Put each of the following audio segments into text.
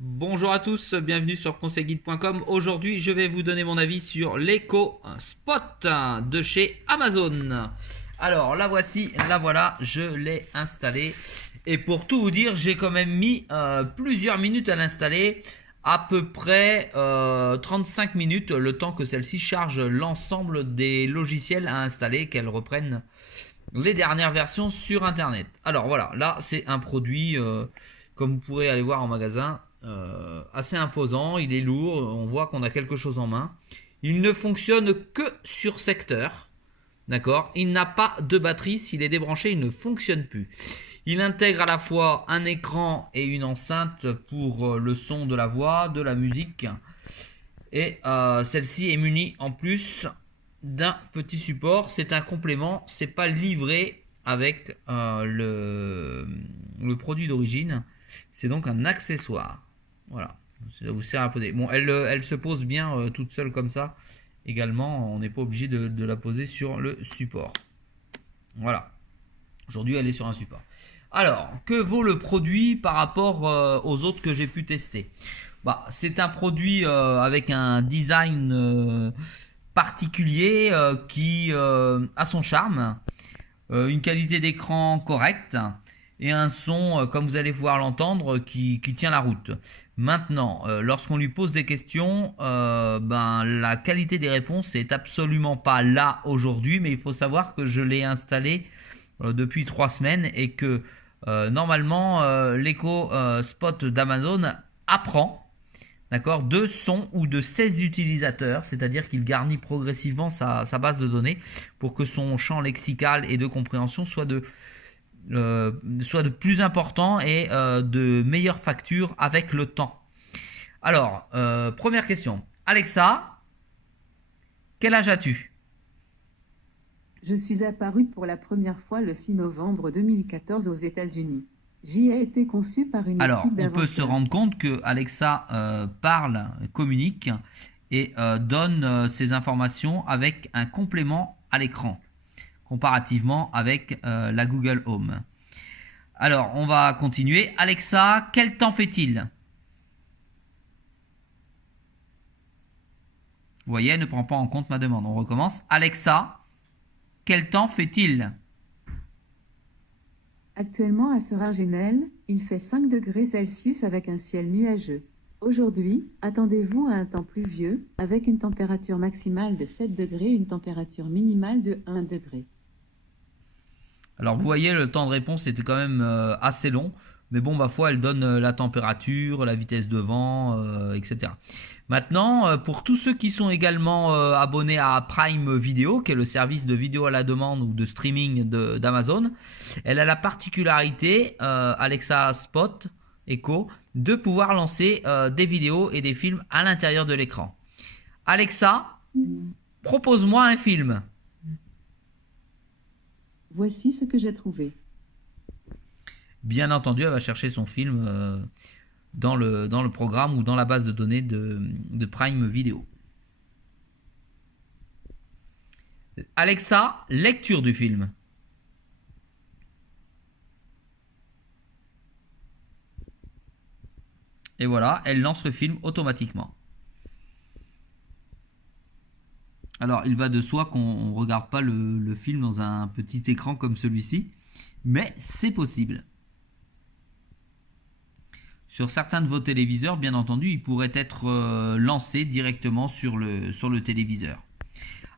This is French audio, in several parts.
Bonjour à tous, bienvenue sur conseilguide.com. Aujourd'hui, je vais vous donner mon avis sur l'Echo Spot de chez Amazon. Alors, la voici, la voilà, je l'ai installée. Et pour tout vous dire, j'ai quand même mis plusieurs minutes à l'installer. À peu près 35 minutes, le temps que celle-ci charge l'ensemble des logiciels à installer, qu'elle reprenne les dernières versions sur Internet. Alors voilà, là c'est un produit, comme vous pourrez aller voir en magasin, assez imposant, il est lourd, on voit qu'on a quelque chose en main. Il ne fonctionne que sur secteur, d'accord. Il n'a pas de batterie, s'il est débranché, il ne fonctionne plus. Il intègre à la fois un écran et une enceinte pour le son de la voix, de la musique. Et celle-ci est munie en plus d'un petit support. C'est un complément, c'est pas livré avec le produit d'origine. C'est donc un accessoire. Voilà, ça vous sert à poser. Bon, elle se pose bien toute seule comme ça. Également, on n'est pas obligé de la poser sur le support. Voilà. Aujourd'hui, elle est sur un support. Alors, que vaut le produit par rapport aux autres que j'ai pu tester? Bah, c'est un produit avec un design particulier qui a son charme, une qualité d'écran correcte et un son, comme vous allez pouvoir l'entendre, qui tient la route. Maintenant, lorsqu'on lui pose des questions, ben, la qualité des réponses est absolument pas là aujourd'hui, mais il faut savoir que je l'ai installé depuis 3 semaines et que normalement l'Echo Spot d'Amazon apprend, d'accord, de 100 ou de 16 utilisateurs, c'est-à-dire qu'il garnit progressivement sa base de données pour que son champ lexical et de compréhension soit de plus important et de meilleure facture avec le temps. Alors, première question. Alexa, quel âge as-tu? Je suis apparue pour la première fois le 6 novembre 2014 aux États-Unis. J'y ai été conçue par une Alors, équipe on peut se d'inventeurs. rendre compte que Alexa parle, communique et donne ses informations avec un complément à l'écran, comparativement avec la Google Home. Alors, on va continuer. Alexa, quel temps fait-il? Vous voyez, elle ne prend pas en compte ma demande. On recommence. Alexa, quel temps fait-il? Actuellement à Seraing-Genel, il fait 5 degrés Celsius avec un ciel nuageux. Aujourd'hui, attendez-vous à un temps pluvieux, avec une température maximale de 7 degrés et une température minimale de 1 degré. Alors vous voyez, le temps de réponse était quand même assez long. Mais bon, ma foi, elle donne la température, la vitesse de vent, etc. Maintenant, pour tous ceux qui sont également abonnés à Prime Video, qui est le service de vidéo à la demande ou de streaming d'Amazon, elle a la particularité, Alexa Spot Echo, de pouvoir lancer des vidéos et des films à l'intérieur de l'écran. Alexa, propose-moi un film. Voici ce que j'ai trouvé. Bien entendu, elle va chercher son film dans le programme ou dans la base de données de Prime Video. Alexa, lecture du film. Et voilà, elle lance le film automatiquement. Alors, il va de soi qu'on ne regarde pas le film dans un petit écran comme celui-ci, mais c'est possible. Sur certains de vos téléviseurs, bien entendu, il pourrait être lancé directement sur le téléviseur.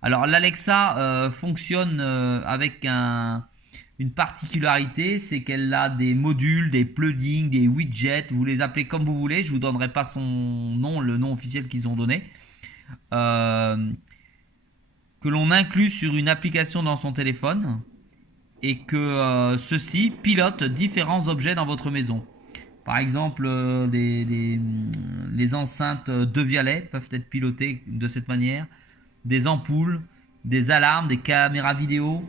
Alors l'Alexa fonctionne avec une particularité, c'est qu'elle a des modules, des plugins, des widgets, vous les appelez comme vous voulez, je vous donnerai pas son nom, le nom officiel qu'ils ont donné, euh, que l'on inclut sur une application dans son téléphone et que ceux-ci pilotent différents objets dans votre maison. Par exemple, les enceintes de Vialet peuvent être pilotées de cette manière, des ampoules, des alarmes, des caméras vidéo,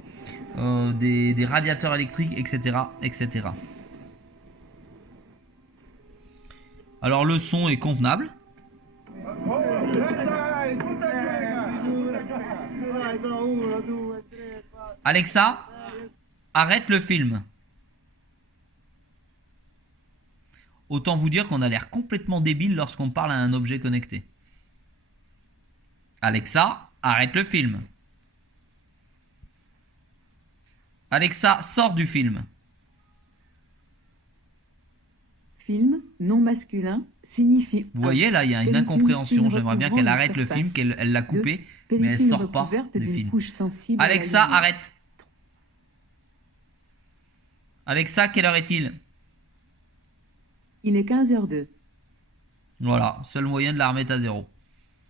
des radiateurs électriques, etc., etc. Alors le son est convenable. Alexa, arrête le film. Autant vous dire qu'on a l'air complètement débile lorsqu'on parle à un objet connecté. Alexa, arrête le film. Alexa, sors du film. Film, non masculin, signifie... Vous voyez, là, il y a une incompréhension. J'aimerais bien qu'elle arrête le film, qu'elle l'a coupé, mais elle sort pas du film. Alexa, arrête. Alexa, quelle heure est-il? Il est 15h02. Voilà, seul moyen de la remettre à zéro.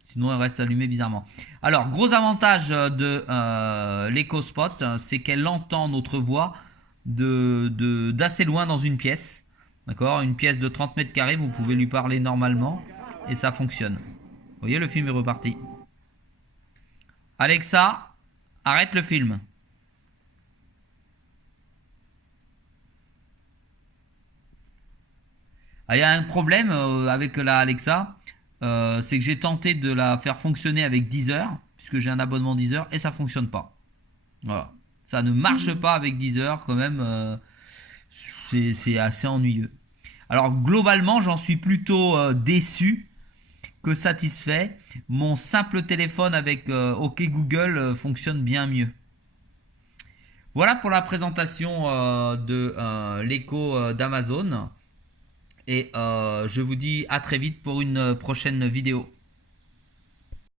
Sinon, elle reste allumée bizarrement. Alors, gros avantage de l'EcoSpot, c'est qu'elle entend notre voix d'assez loin dans une pièce. D'accord? Une pièce de 30 mètres carrés, vous pouvez lui parler normalement et ça fonctionne. Vous voyez, le film est reparti. Alexa, arrête le film. Ah, il y a un problème avec la Alexa, c'est que j'ai tenté de la faire fonctionner avec Deezer, puisque j'ai un abonnement Deezer, et ça fonctionne pas. Voilà. Ça ne marche pas avec Deezer quand même, c'est assez ennuyeux. Alors globalement, j'en suis plutôt déçu que satisfait. Mon simple téléphone avec OK Google fonctionne bien mieux. Voilà pour la présentation de l'Echo d'Amazon. Et je vous dis à très vite pour une prochaine vidéo.